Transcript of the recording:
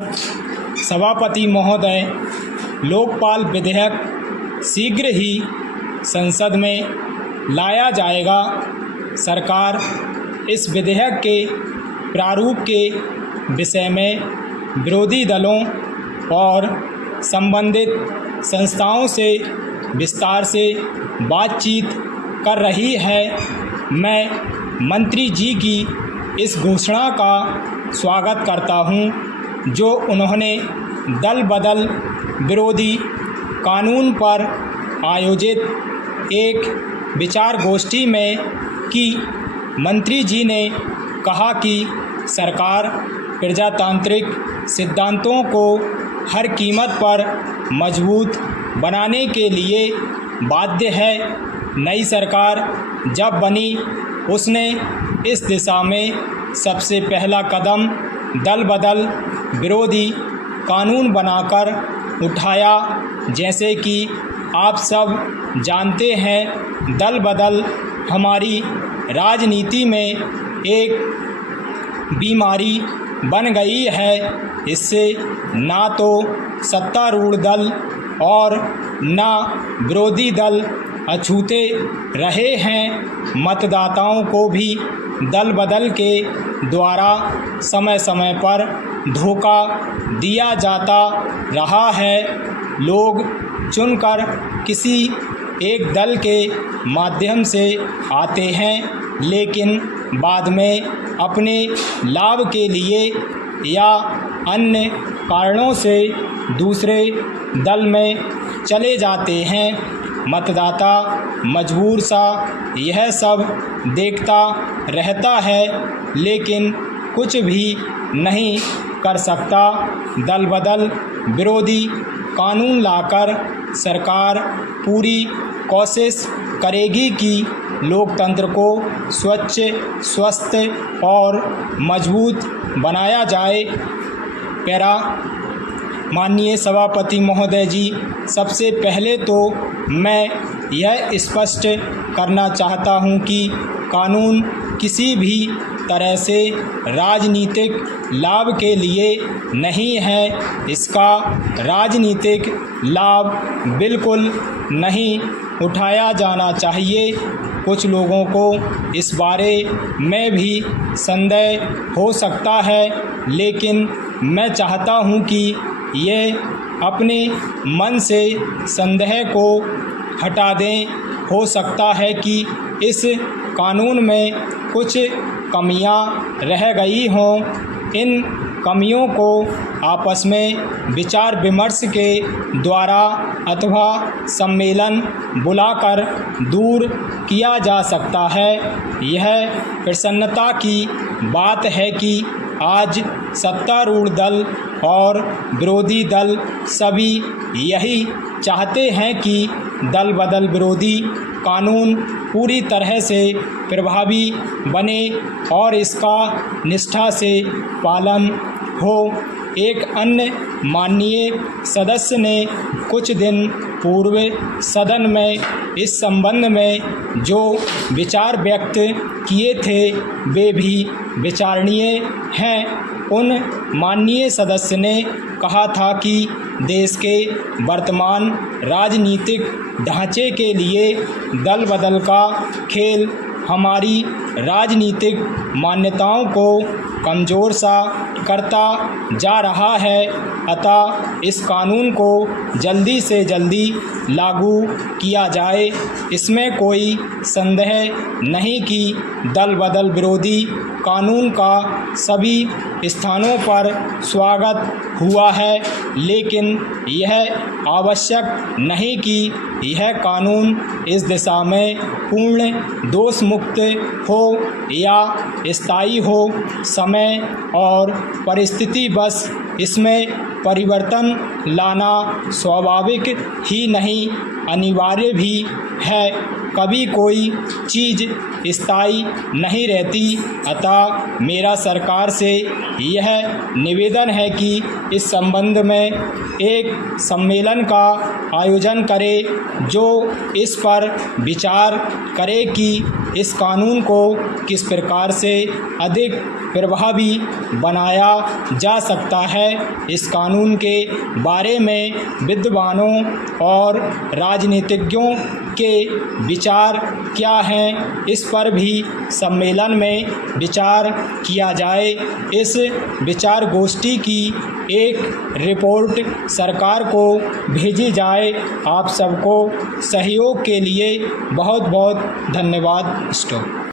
सभापति महोदय, लोकपाल विधेयक शीघ्र ही संसद में लाया जाएगा। सरकार इस विधेयक के प्रारूप के विषय में विरोधी दलों और संबंधित संस्थाओं से विस्तार से बातचीत कर रही है। मैं मंत्री जी की इस घोषणा का स्वागत करता हूं, जो उन्होंने दल बदल विरोधी कानून पर आयोजित एक विचार गोष्ठी में की। मंत्री जी ने कहा कि सरकार प्रजातांत्रिक सिद्धांतों को हर कीमत पर मजबूत बनाने के लिए बाध्य है। नई सरकार जब बनी, उसने इस दिशा में सबसे पहला कदम दल बदल विरोधी कानून बनाकर उठाया। जैसे कि आप सब जानते हैं, दल बदल हमारी राजनीति में एक बीमारी बन गई है। इससे ना तो सत्तारूढ़ दल और ना विरोधी दल अछूते रहे हैं। मतदाताओं को भी दल बदल के द्वारा समय समय पर धोखा दिया जाता रहा है। लोग चुनकर किसी एक दल के माध्यम से आते हैं, लेकिन बाद में अपने लाभ के लिए या अन्य कारणों से दूसरे दल में चले जाते हैं। मतदाता मजबूर सा यह सब देखता रहता है, लेकिन कुछ भी नहीं कर सकता। दल बदल विरोधी कानून लाकर सरकार पूरी कोशिश करेगी कि लोकतंत्र को स्वच्छ, स्वस्थ और मजबूत बनाया जाए। माननीय सभापति महोदय जी, सबसे पहले तो मैं यह स्पष्ट करना चाहता हूं कि कानून किसी भी तरह से राजनीतिक लाभ के लिए नहीं है। इसका राजनीतिक लाभ बिल्कुल नहीं उठाया जाना चाहिए। कुछ लोगों को इस बारे में भी संदेह हो सकता है, लेकिन मैं चाहता हूं कि ये अपने मन से संदेह को हटा दें। हो सकता है कि इस कानून में कुछ कमियां रह गई हों। इन कमियों को आपस में विचार विमर्श के द्वारा अथवा सम्मेलन बुलाकर दूर किया जा सकता है। यह प्रसन्नता की बात है कि आज सत्तारूढ़ दल और विरोधी दल सभी यही चाहते हैं कि दल बदल विरोधी कानून पूरी तरह से प्रभावी बने और इसका निष्ठा से पालन हो। एक अन्य माननीय सदस्य ने कुछ दिन पूर्व सदन में इस संबंध में जो विचार व्यक्त किए थे, वे भी विचारणीय हैं। उन माननीय सदस्य ने कहा था कि देश के वर्तमान राजनीतिक ढांचे के लिए दल बदल का खेल हमारी राजनीतिक मान्यताओं को कमज़ोर सा करता जा रहा है। अतः इस कानून को जल्दी से जल्दी लागू किया जाए। इसमें कोई संदेह नहीं कि दल बदल विरोधी कानून का सभी स्थानों पर स्वागत हुआ है, लेकिन यह आवश्यक नहीं कि यह कानून इस दिशा में पूर्ण दोष मुक्त हो या स्थायी हो। समय और परिस्थिति बस इसमें परिवर्तन लाना स्वाभाविक ही नहीं, अनिवार्य भी है। कभी कोई चीज़ स्थायी नहीं रहती। अतः मेरा सरकार से यह निवेदन है कि इस संबंध में एक सम्मेलन का आयोजन करे, जो इस पर विचार करे कि इस कानून को किस प्रकार से अधिक प्रभावी बनाया जा सकता है, इस कानून के बारे में विद्वानों और राजनीतिज्ञों के विचार क्या हैं, इस पर भी सम्मेलन में विचार किया जाए। इस विचार गोष्ठी की एक रिपोर्ट सरकार को भेजी जाए। आप सबको सहयोग के लिए बहुत बहुत धन्यवाद। स्टॉप।